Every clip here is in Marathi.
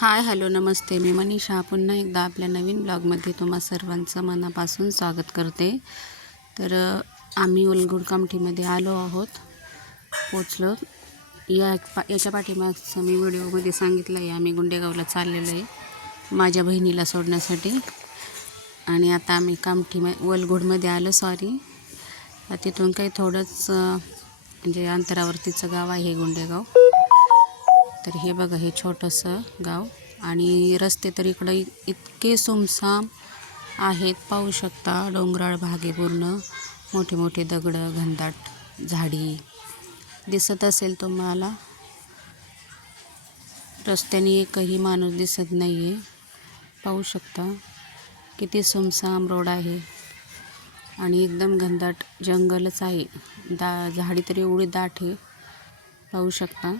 हाय हॅलो नमस्ते, मी मनीषा पुन्हा एकदा आपल्या नवीन ब्लॉगमध्ये तुम्हा सर्वांचं मनापासून स्वागत करते। तर आम्ही उलगुड कामठीमध्ये आलो आहोत, पोचलो। याच्या पाठीमागचं मी व्हिडिओमध्ये सांगितलं आहे, आम्ही गुंडेगावला चाललेलो आहे माझ्या बहिणीला सोडण्यासाठी। आणि आता आम्ही वलगुडमध्ये आलो, तिथून काही थोडंच म्हणजे अंतरावरतीचं गाव आहे गुंडेगाव। तर हे बघा, हे छोटंसं गाव आणि रस्ते तर इकडं इतके सुमसाम आहेत, पाहू शकता। डोंगराळ भाग आहे पूर्ण, मोठे मोठे दगडं, घनदाट झाडी दिसत असेल तुम्हाला। रस्त्याने एकही माणूस दिसत नाही आहे, पाहू शकता किती सुमसाम रोड आहे आणि एकदम घनदाट जंगलच आहे। झाडी तर एवढी दाट आहे, पाहू शकता।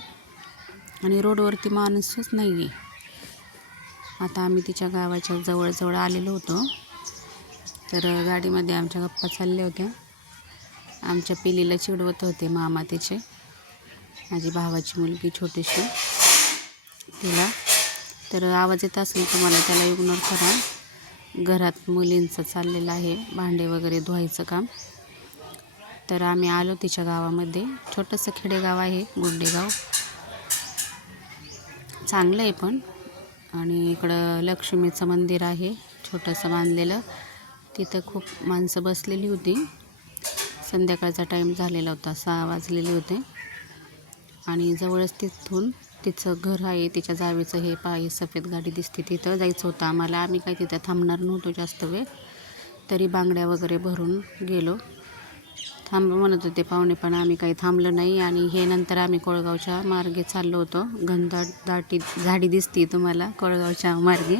आणि रोडवरती माणूसच नाही आहे। आता आम्ही तिच्या गावाच्या जवळ आलेलो होतो, तर गाडीमध्ये आमच्या गप्पा चालल्या होत्या। आमच्या पिलीला चिडवत होते मामा तिचे, माझी भावाची मुलगी छोटीशी, तिला। तर आवाज येत असेल तुम्हाला, त्याला इग्नोर करा। घरात मुलींचं चाललेलं आहे भांडे वगैरे धुवायचं काम। तर आम्ही आलो तिच्या गावामध्ये, छोटंसं खेडेगाव आहे गुंडेगाव, चांगलं आहे पण। आणि इकडं लक्ष्मीचं मंदिर आहे छोटंसं बांधलेलं, तिथं खूप माणसं बसलेली होती। संध्याकाळचा टाईम झालेला होता, 6 वाजलेले होते। आणि जवळच तिथून तिचं घर आहे, तिच्या जावेचं हे पाय सफेद गाडी दिसते, तिथं जायचं होतं आम्हाला। आम्ही काही तिथं थांबणार नव्हतो जास्त वेळ, तरी बांगड्या वगैरे भरून गेलो। थांब म्हणत होते पाहुणे, पण आम्ही काही थांबलो नाही। आणि हे नंतर आम्ही कोळगावच्या मार्गे चाललो होतो। घनदाट झाडी दिसते तुम्हाला कोळगावच्या मार्गे।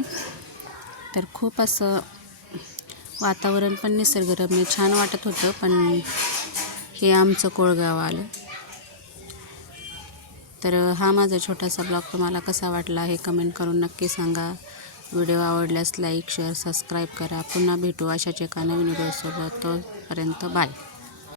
तर खूप असं वातावरण पण निसर्गरम्य छान वाटत होतं। पण हे आमचं कोळगाव आलं। तर हा माझा छोटासा ब्लॉग तुम्हाला कसा वाटला हे कमेंट करून नक्की सांगा। व्हिडिओ आवडल्यास लाईक शेअर सबस्क्राईब करा। पुन्हा भेटू अशाच एका नवीन व्हिडिओसोबत, तोपर्यंत बाय।